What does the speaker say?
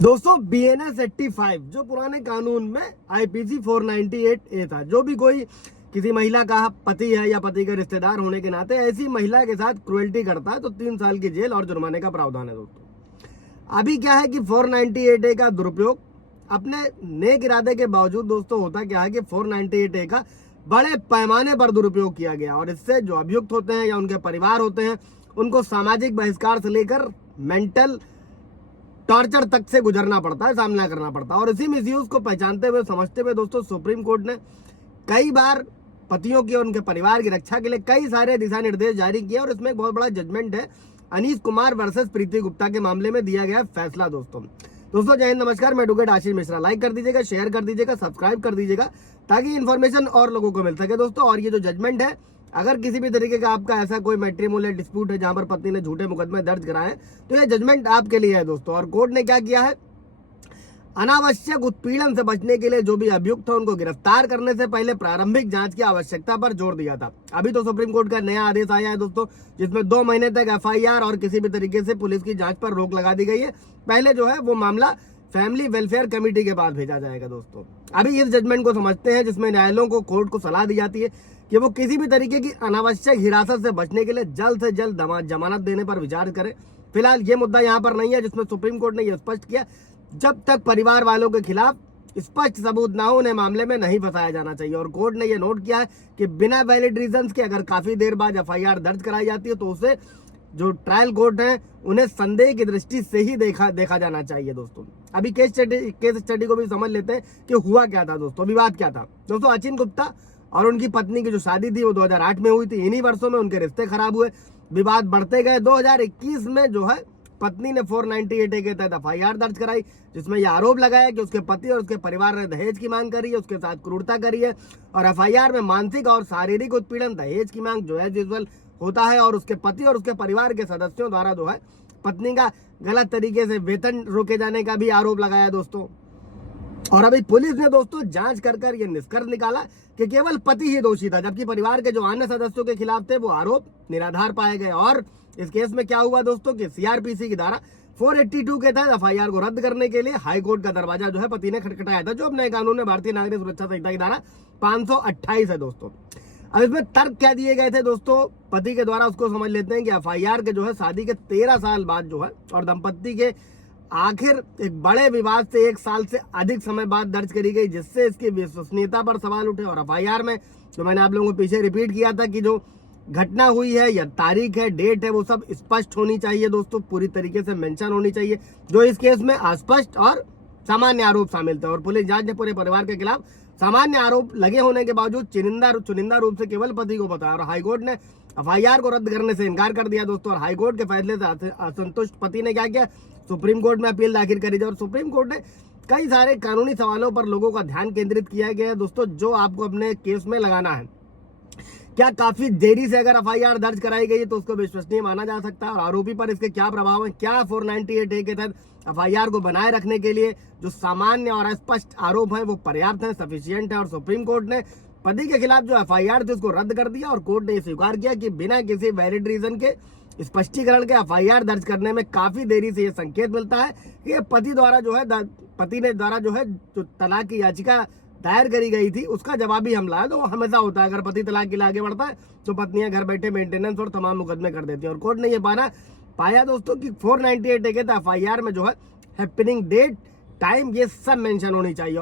दोस्तों BNS 85 जो पुराने कानून में IPC 498A था, जो भी कोई किसी महिला का पति है या पति का रिश्तेदार होने के नाते ऐसी महिला के साथ क्रुएल्टी करता है तो 3 साल की जेल और जुर्माने का प्रावधान है। दोस्तों अभी क्या है कि 498A का दुरुपयोग अपने नेक इरादे के बावजूद दोस्तों होता क्या है कि 498A का बड़े पैमाने पर दुरुपयोग किया गया और इससे जो अभियुक्त होते हैं या उनके परिवार होते हैं उनको सामाजिक बहिष्कार से लेकर मेंटल टॉर्चर तक से गुजरना पड़ता है, सामना करना पड़ता है। और इसी मिसयूज को पहचानते हुए समझते हुए दोस्तों सुप्रीम कोर्ट ने कई बार पतियों की और उनके परिवार की रक्षा के लिए कई सारे दिशा निर्देश जारी किए और इसमें एक बहुत बड़ा जजमेंट है अनीश कुमार वर्सेस प्रीति गुप्ता के मामले में दिया गया फैसला। दोस्तों जय हिंद, नमस्कार, मैं एडवोकेट आशीष मिश्रा। लाइक कर दीजिएगा, शेयर कर दीजिएगा, सब्सक्राइब कर दीजिएगा ताकि इन्फॉर्मेशन और लोगों को मिल सके दोस्तों। और ये जो जजमेंट है, अगर किसी भी तरीके का आपका ऐसा कोई मैट्रिमोनियल डिस्प्यूट है जहां पर पत्नी ने झूठे मुकदमे दर्ज कराए तो ये जजमेंट आपके लिए है दोस्तों। और कोर्ट ने क्या किया है, अनावश्यक उत्पीड़न से बचने के लिए जो भी अभियुक्त है उनको गिरफ्तार करने से पहले प्रारंभिक जांच की आवश्यकता पर जोर दिया था। अभी तो सुप्रीम कोर्ट का नया आदेश आया है दोस्तों, जिसमें 2 महीने तक FIR और किसी भी तरीके से पुलिस की जांच पर रोक लगा दी गई है। पहले जो है वो मामला फैमिली वेलफेयर कमेटी के पास भेजा जाएगा दोस्तों। अभी इस जजमेंट को समझते हैं जिसमें न्यायालयों को कोर्ट को सलाह दी जाती है कि वो किसी भी तरीके की अनावश्यक हिरासत से बचने के लिए जल्द से जल्द जमानत देने पर विचार करें। फिलहाल ये मुद्दा यहाँ पर नहीं है, जिसमें सुप्रीम कोर्ट ने यह स्पष्ट किया जब तक परिवार वालों के खिलाफ स्पष्ट सबूत ना हो उन्हें मामले में नहीं फंसाया जाना चाहिए। और कोर्ट ने यह नोट किया है कि बिना वैलिड रीजंस के अगर काफी देर बाद FIR दर्ज कराई जाती है तो उसे जो ट्रायल कोर्ट है उन्हें संदेह की दृष्टि से ही देखा जाना चाहिए दोस्तों। अभी केस स्टडी को भी समझ लेते हैं कि हुआ क्या था दोस्तों, विवाद क्या था दोस्तों। अचिन गुप्ता और उनकी पत्नी की जो शादी थी वो 2008 में हुई थी। इन्हीं वर्षों में उनके रिश्ते खराब हुए, विवाद बढ़ते गए। 2021 में जो है पत्नी ने 498A के तहत FIR दर्ज कराई, जिसमें यह आरोप लगाया कि उसके पति और उसके परिवार ने दहेज की मांग करी है, उसके साथ क्रूरता करी है। और FIR में मानसिक और शारीरिक उत्पीड़न, दहेज की मांग जो है यूजुअल होता है और उसके पति और उसके परिवार के सदस्यों द्वारा जो है पत्नी का गलत तरीके से वेतन रोके जाने का भी आरोप लगाया दोस्तों। और अभी पुलिस ने दोस्तों जांच कर ये निष्कर्ष निकाला कि केवल पति ही दोषी था, जबकि परिवार के जो अन्य सदस्यों के खिलाफ थे वो आरोप निराधार पाए गए। और इस केस में क्या हुआ दोस्तों कि CRPC की धारा 482 के तहत FIR को रद्द करने के लिए हाई कोर्ट का दरवाजा जो है पति ने खटखटाया था, जो अब नए कानून में भारतीय नागरिक सुरक्षा संहिता की धारा 528 है दोस्तों। अब इसमें तर्क क्या दिए गए थे दोस्तों पति के द्वारा, उसको समझ लेते हैं कि FIR के जो है शादी के 13 साल बाद जो है और दंपत्ति के आखिर एक बड़े विवाद से 1 साल से अधिक समय बाद दर्ज करी गई, जिससे इसकी विश्वसनीयता पर सवाल उठे। और FIR में जो मैंने आप लोगों को पीछे रिपीट किया था कि जो घटना हुई है या तारीख है, डेट है, वो सब स्पष्ट होनी चाहिए दोस्तों, पूरी तरीके से मेंशन होनी चाहिए। जो इस केस में अस्पष्ट और सामान्य आरोप शामिल थे और पुलिस जांच ने पूरे परिवार के खिलाफ सामान्य आरोप लगे होने के बावजूद चुनिंदा रूप से केवल पति को बताया। और हाईकोर्ट ने FIR को रद्द करने से इनकार कर दिया दोस्तों। और हाईकोर्ट के फैसले से असंतुष्ट पति ने क्या किया, सुप्रीम कोर्ट में अपील दाखिल करी और सुप्रीम कोर्ट ने कई सारे कानूनी सवालों पर लोगों का ध्यान केंद्रित किया गया है दोस्तों, जो आपको अपने केस में लगाना है। क्या काफी देरी से अगर FIR दर्ज कराई गई है तो उसको विश्वसनीय माना जा सकता है और आरोपी पर इसके क्या प्रभाव है, क्या 498A के तहत FIR को बनाए रखने के लिए जो सामान्य और स्पष्ट आरोप है वो पर्याप्त है, सफिशिएंट है। और सुप्रीम कोर्ट ने पति के खिलाफ जो FIR थी उसको रद्द कर दिया और कोर्ट ने स्वीकार किया कि बिना किसी वैलिड रीजन के स्पष्टीकरण के FIR दर्ज करने में काफी देरी से ये संकेत मिलता है कि पति ने द्वारा जो है जो तलाक की याचिका दायर करी गई थी उसका जवाबी हमला है। तो हमेशा होता है, अगर पति तलाक के लिए आगे बढ़ता है तो पत्नियां घर बैठे मेंटेनेंस और तमाम मुकदमे कर देती हैं। और कोर्ट ने ये पाया दोस्तों कि 498A के FIR में जो है हैपनिंग डेट, टाइम, ये सब मेंशन होनी चाहिए।